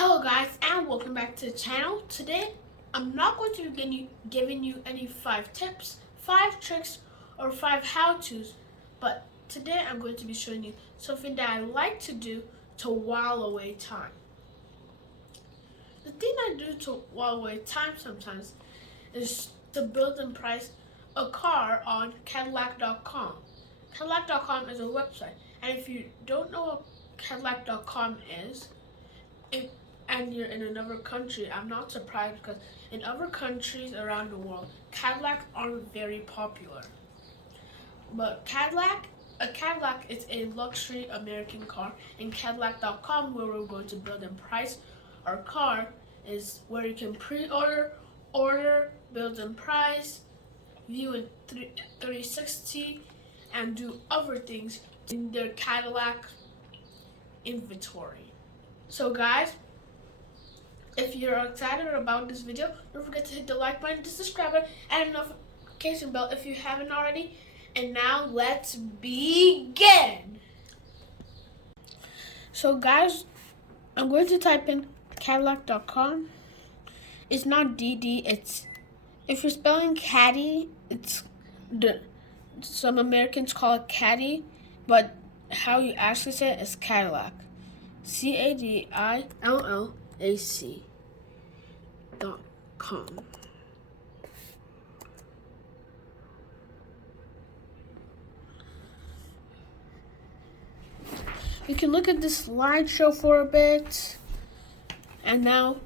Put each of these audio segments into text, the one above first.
Hello guys, and welcome back to the channel. Today I'm not going to be giving you any 5 tips, 5 tricks, or 5 how-tos, but today I'm going to be showing you something that I like to do to while away time. The thing I do to while away time sometimes is to build and price a car on Cadillac.com. Cadillac.com is a website, and if you don't know what Cadillac.com is, and you're in another country, I'm not surprised because in other countries around the world, Cadillacs aren't very popular. But a Cadillac is a luxury American car, and Cadillac.com, where we're going to build and price our car, is where you can pre-order, order, build and price, view in 360, and do other things in their Cadillac inventory. So guys, if you're excited about this video, don't forget to hit the like button, the subscribe button, and the notification bell if you haven't already. And now let's begin. So guys, I'm going to type in Cadillac.com. It's not DD, it's, if you're spelling Caddy, some Americans call it Caddy, but how you actually say it is Cadillac. CADILLAC.com. You can look at this slideshow for a bit, and now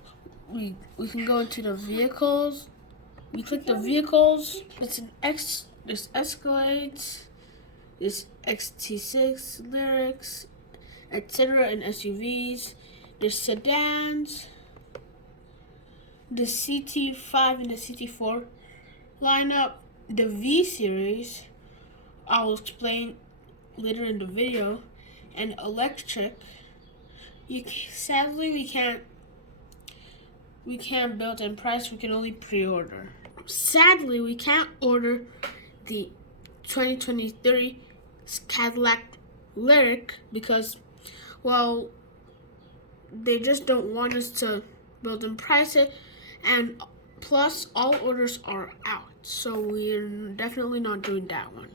we can go into the vehicles. We click the vehicles. There's Escalades, there's XT6, Lyrics, etc. and SUVs. There's sedans, the CT5 and the CT4 lineup, the V series, I'll explain later in the video, and electric. Sadly we can't build and price, we can only pre-order. Sadly we can't order the 2023 Cadillac Lyric because, well, they just don't want us to build and price it, and plus all orders are out, so we're definitely not doing that one.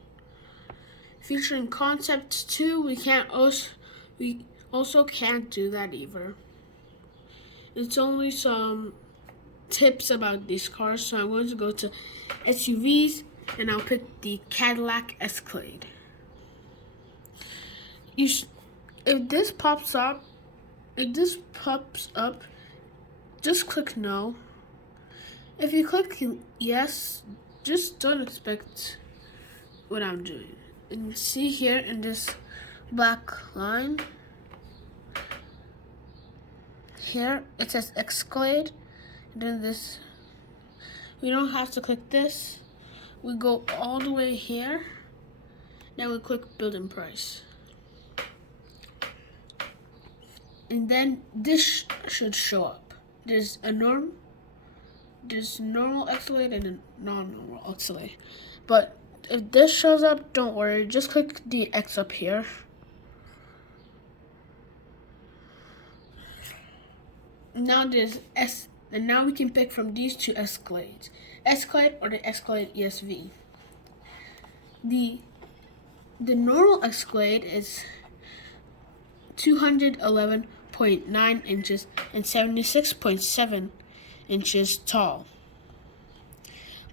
Featuring concepts too, we also can't do that either. It's only some tips about these cars, so I'm going to go to SUVs and I'll pick the Cadillac Escalade. If this pops up, just click no. If you click yes, just don't expect what I'm doing. And see here in this black line, here it says Escalade, and then this, we don't have to click this. We go all the way here, then we click build and price. And then this should show up. There's normal Escalade and a non-normal Escalade. But if this shows up, don't worry, just click the X up here. Now now we can pick from these two Escalades. Escalade or the Escalade ESV. The normal Escalade is 211.9 inches and 76.7 inches tall.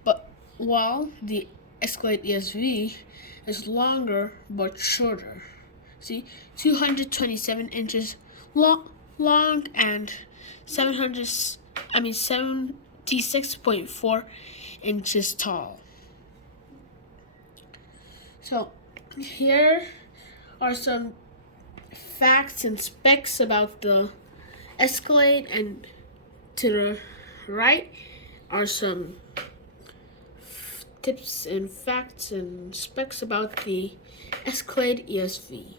But while the Escalade ESV is longer but shorter. See, 227 inches long and 76.4 inches tall. So here are some facts and specs about the Escalade, and to the right are some tips and facts and specs about the Escalade ESV.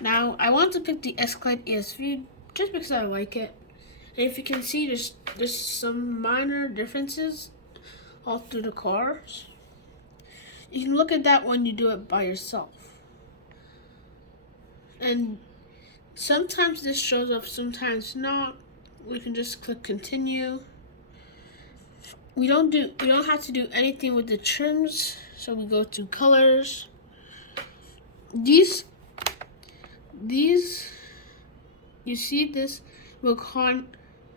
Now I want to pick the Escalade ESV just because I like it. And if you can see, there's some minor differences all through the cars. You can look at that when you do it by yourself. And Sometimes this shows up, sometimes not. We can just click continue. We don't have to do anything with the trims, so we go to colors. These you see this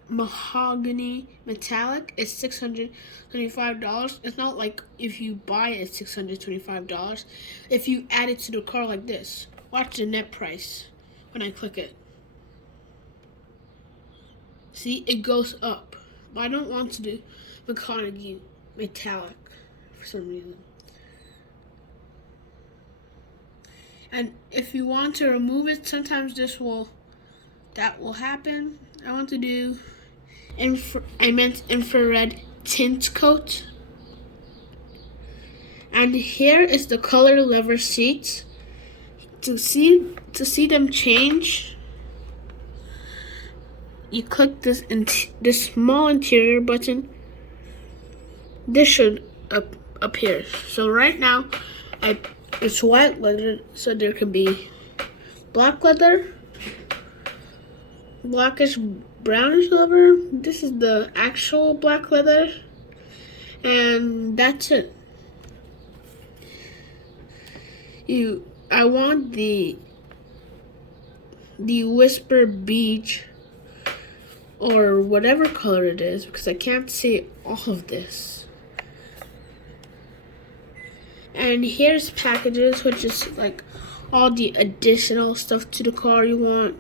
mahogany metallic is $625. It's not like if you buy it, it's $625. If you add it to the car like this, watch the net price when I click it. See, it goes up. But I don't want to do mahogany metallic for some reason. And if you want to remove it, sometimes that will happen. I want to do infrared tint coat. And here is the color lever seats. To see them change, you click this small interior button. This should appear. So right now, it's white leather, so there can be black leather, blackish brownish leather. This is the actual black leather, and that's it. I want the whisper beige or whatever color it is, because I can't see all of this. And here's packages, which is like all the additional stuff to the car you want.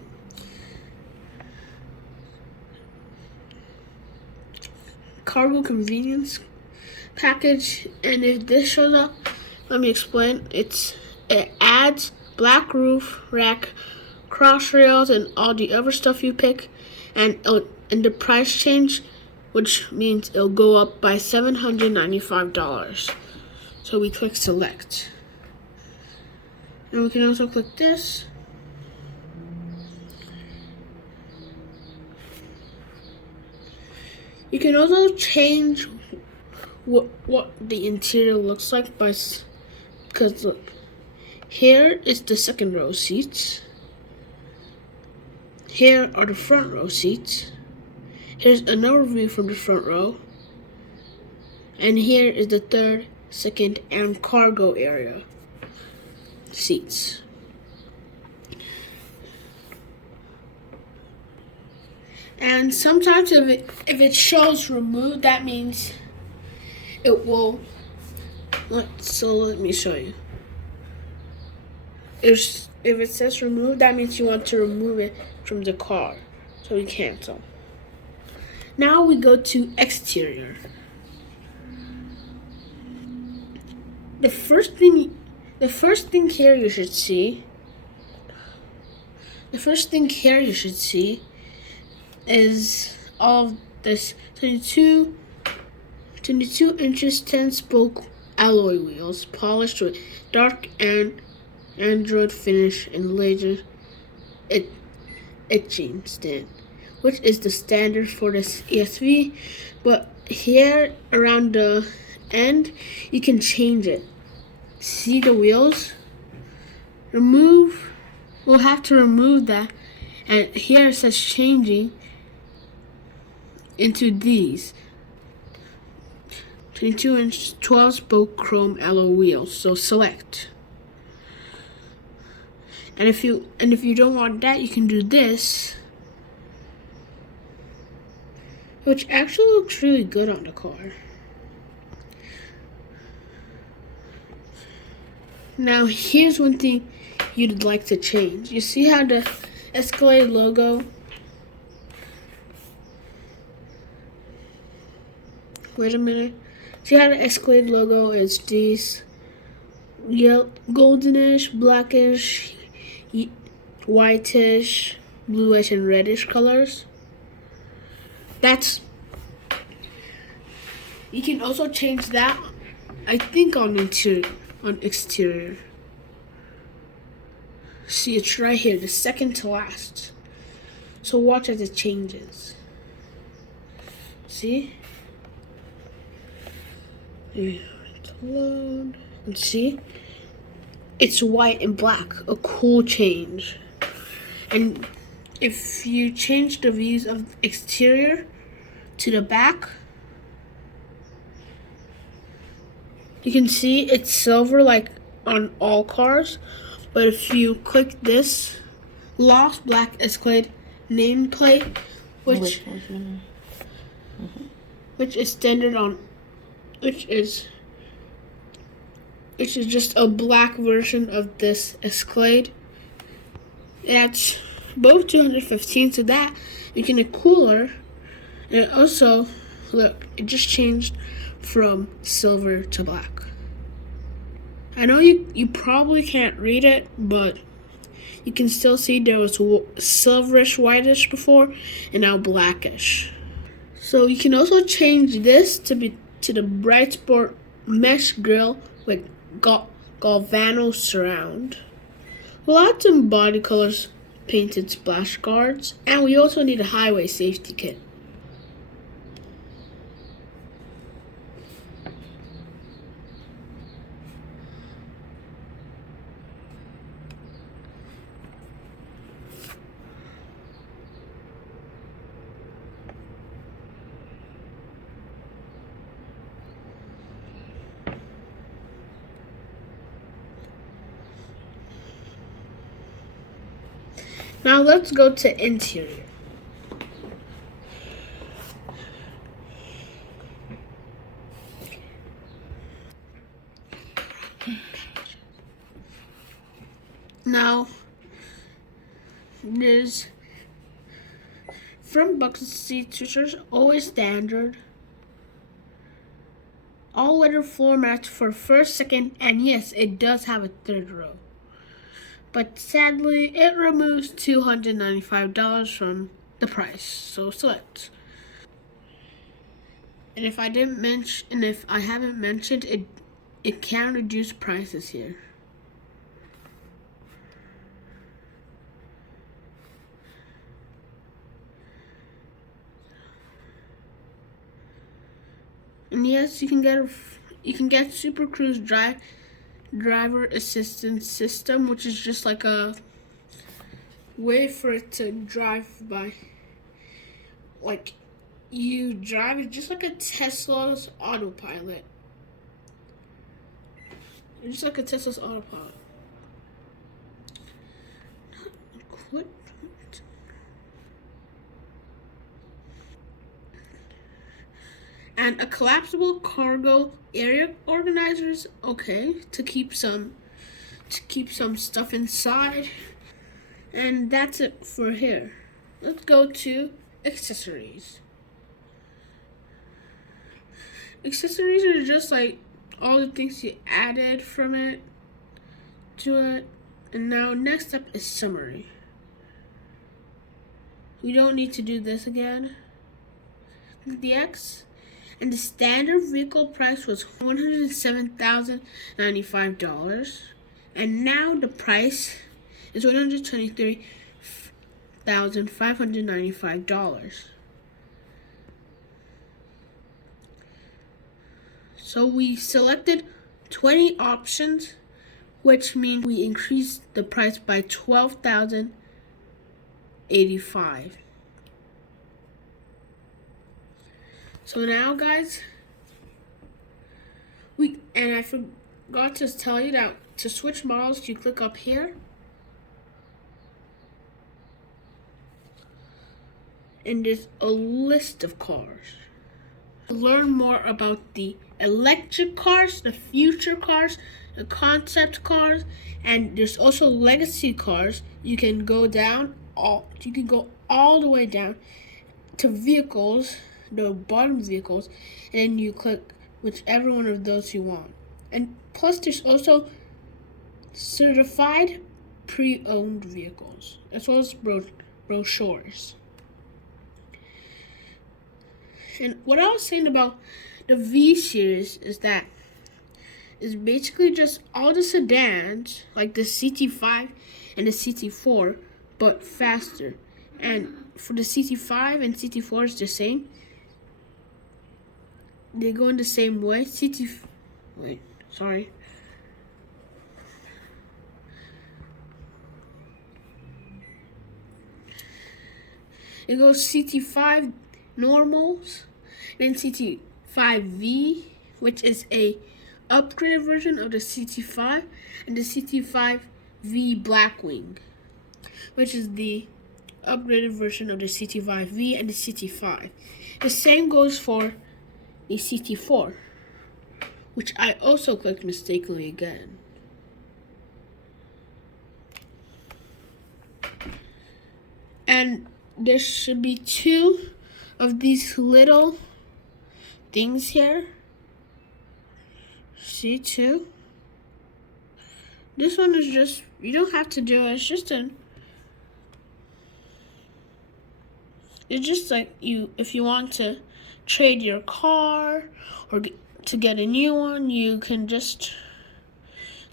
Cargo convenience package, and if this shows up, let me explain. It adds black roof rack, cross rails, and all the other stuff you pick, and the price change, which means it'll go up by $795. So we click select, and we can also click this. You can also change what the interior looks like because look, here is the second row seats. Here are the front row seats. Here's another view from the front row. And here is the third, second, and cargo area seats. And sometimes if it shows remove, that means it will. So let me show you. If it says remove, that means you want to remove it from the car. So we cancel. Now we go to exterior. The first thing here you should see. The first thing here you should see is all of this 22 inches 10-spoke alloy wheels, polished with dark and android finish and laser etching stand, which is the standard for this ESV. But here around the end, you can change it. See the wheels? We'll have to remove that. And here it says changing into these 22-inch 12-spoke chrome alloy wheels. So select. And if you don't want that, you can do this, which actually looks really good on the car. Now here's one thing you'd like to change. You see how the Escalade logo? Wait a minute. See how the Escalade logo is these yellow, goldenish, blackish, whitish, bluish, and reddish colors? You can also change that, I think, on exterior. See, it's right here, the second to last. So watch as it changes. See? Yeah, to load. And see? It's white and black. A cool change. And if you change the views of the exterior to the back, you can see it's silver like on all cars. But if you click this Lost Black Escalade nameplate, which is standard on, which is just a black version of this Escalade. That's both 215, so that making it cooler. And it also, look, it just changed from silver to black. I know you probably can't read it, but you can still see there was silverish whitish before and now blackish. So you can also change this to the Bright Sport mesh grille with Galvano surround. We'll add some body colors painted splash guards, and we also need a highway safety kit. Now let's go to interior. Now, there's front bucket seat switchers, always standard. All leather floor mats for first, second, and yes, it does have a third row. But sadly, it removes $295 from the price, so select. And if I haven't mentioned it, it can reduce prices here. And yes, you can get Super Cruise driver assistance system, which is just like a way for it to drive by. Like you drive it just like a Tesla's autopilot. Just like a Tesla's autopilot. Quit. And a collapsible cargo area organizers, okay, to keep some stuff inside. And that's it for here. Let's go to accessories. Accessories are just like all the things you added from it to it. And now next up is summary. We don't need to do this again. The X. And the standard vehicle price was $107,095, and now the price is $123,595. So we selected 20 options, which means we increased the price by $12,085. So now, guys, I forgot to tell you that to switch models, you click up here, and there's a list of cars. To learn more about the electric cars, the future cars, the concept cars, and there's also legacy cars. You can go all the way down to vehicles. The bottom vehicles, and then you click whichever one of those you want. And plus there's also certified pre-owned vehicles, as well as brochures. And what I was saying about the V series is basically just all the sedans, like the CT5 and the CT4, but faster. And for the CT5 and CT4 is the same. They go in the same way. It goes CT5 normals, then CT5V, which is a upgraded version of the CT5, and the CT5V Blackwing, which is the upgraded version of the CT5V and the CT5. The same goes for the CT4, which I also clicked mistakenly again. And there should be two of these little things here. See, two. This one is just, you don't have to do it. It's just like if you want to trade your car or to get a new one, you can just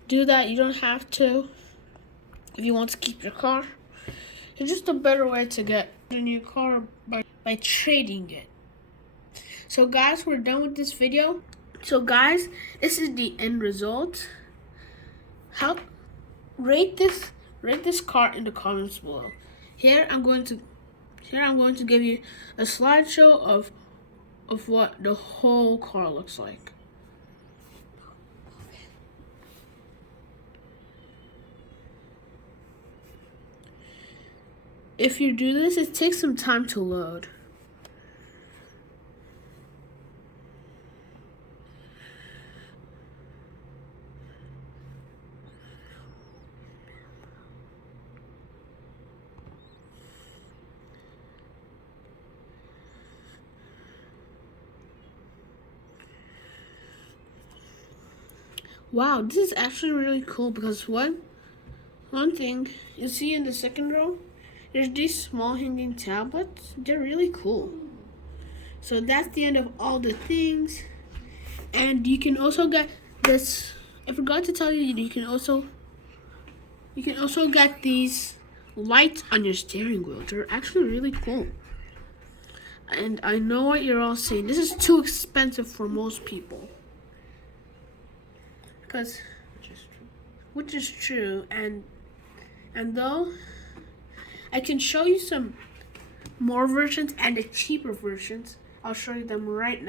do that. You don't have to if you want to keep your car. It's just a better way to get a new car by trading it. So guys, we're done with this video. So guys, this is the end result. Rate this car in the comments below. Here I'm going to give you a slideshow of what the whole car looks like. If you do this, it takes some time to load. Wow, this is actually really cool because one thing you see in the second row, there's these small hanging tablets. They're really cool. So that's the end of all the things. And you can also get this. I forgot to tell you, you can also get these lights on your steering wheel. They're actually really cool. And I know what you're all saying. This is too expensive for most people. Which is true, and though I can show you some more versions and the cheaper versions, I'll show you them right now.